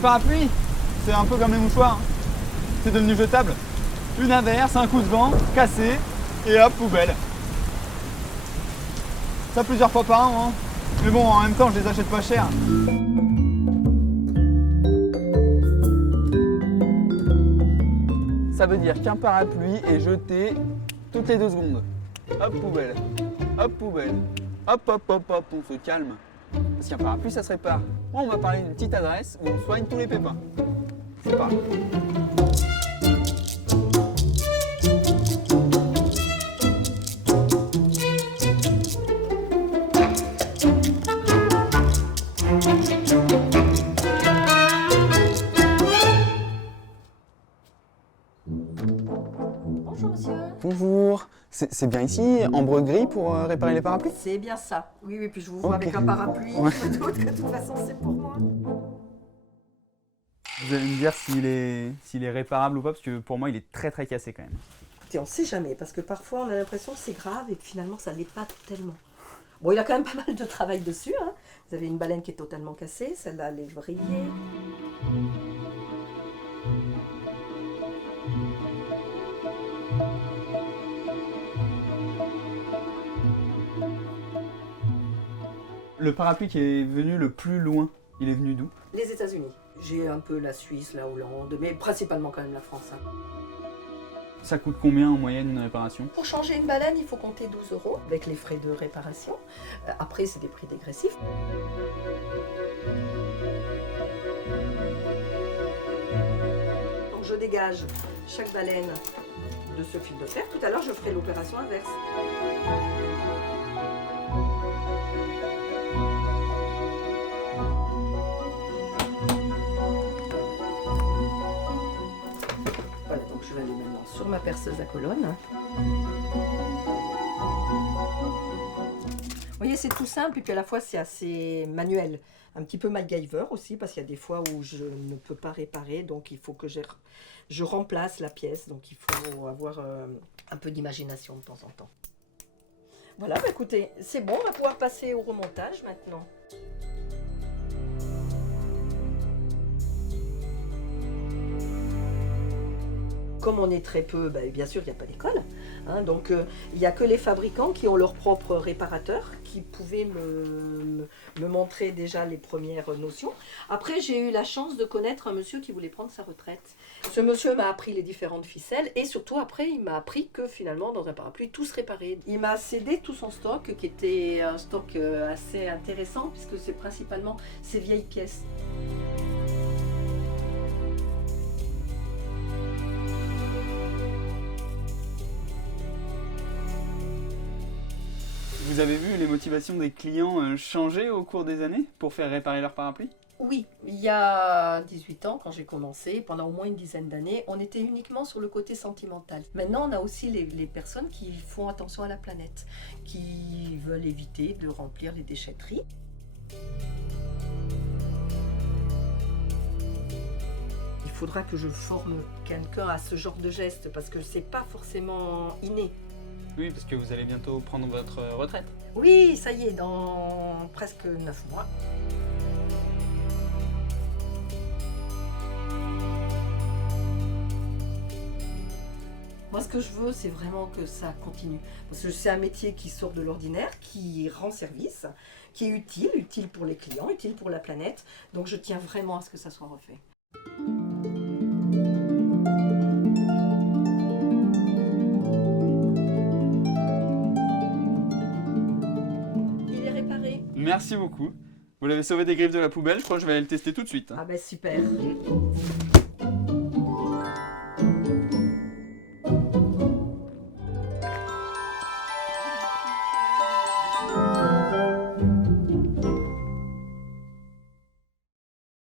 parapluies, c'est un peu comme les mouchoirs. Hein. C'est devenu jetable. Une inverse, un coup de vent, cassé, et hop, poubelle. Ça plusieurs fois par an, hein. Mais bon, en même temps, je les achète pas cher. Ça veut dire qu'un parapluie est jeté toutes les 2 secondes. Hop, poubelle. Hop, poubelle. Hop, hop, hop, hop, on se calme. Parce qu'un parapluie, ça se répare. Bon, on va parler d'une petite adresse où on soigne tous les pépins. C'est parti. Bonjour monsieur. Bonjour. C'est bien ici, Ambre Gris, pour réparer les parapluies? C'est bien ça. Oui, oui, puis je vous vois avec un parapluie. Ouais. De toute façon, c'est pour moi. Vous allez me dire s'il est réparable ou pas, parce que pour moi, il est très très cassé quand même. Et on ne sait jamais, parce que parfois on a l'impression que c'est grave et que finalement ça ne l'est pas tellement. Bon, il a quand même pas mal de travail dessus. Hein. Vous avez une baleine qui est totalement cassée, celle-là elle est vrillée. Le parapluie qui est venu le plus loin, il est venu d'où? Les États-Unis. J'ai un peu la Suisse, la Hollande, mais principalement quand même la France. Hein. Ça coûte combien en moyenne une réparation? Pour changer une baleine, il faut compter 12 € avec les frais de réparation. Après, c'est des prix dégressifs. Donc je dégage chaque baleine de ce fil de fer. Tout à l'heure, je ferai l'opération inverse. Voilà, donc je vais aller maintenant sur ma perceuse à colonne. Vous voyez, c'est tout simple et puis à la fois c'est assez manuel. Un petit peu MacGyver aussi parce qu'il y a des fois où je ne peux pas réparer, donc il faut que je remplace la pièce, donc il faut avoir un peu d'imagination de temps en temps. Voilà, bah écoutez, c'est bon, on va pouvoir passer au remontage maintenant. Comme on est très peu, bah, bien sûr, il n'y a pas d'école. Hein, donc, il n'y a que les fabricants qui ont leurs propres réparateurs qui pouvaient me montrer déjà les premières notions. Après, j'ai eu la chance de connaître un monsieur qui voulait prendre sa retraite. Ce monsieur m'a appris les différentes ficelles et surtout, après, il m'a appris que finalement, dans un parapluie, tout se réparait. Il m'a cédé tout son stock, qui était un stock assez intéressant puisque c'est principalement ces vieilles pièces. Vous avez vu les motivations des clients changer au cours des années pour faire réparer leur parapluie? Oui, il y a 18 ans, quand j'ai commencé, pendant au moins une dizaine d'années, on était uniquement sur le côté sentimental. Maintenant, on a aussi les personnes qui font attention à la planète, qui veulent éviter de remplir les déchetteries. Il faudra que je forme quelqu'un à ce genre de geste, parce que c'est pas forcément inné. Oui, parce que vous allez bientôt prendre votre retraite. Oui, ça y est, dans presque 9 mois. Moi, ce que je veux, c'est vraiment que ça continue. Parce que c'est un métier qui sort de l'ordinaire, qui rend service, qui est utile pour les clients, utile pour la planète. Donc, je tiens vraiment à ce que ça soit refait. Il est réparé. Merci beaucoup. Vous l'avez sauvé des griffes de la poubelle, je crois que je vais aller le tester tout de suite. Ah ben super.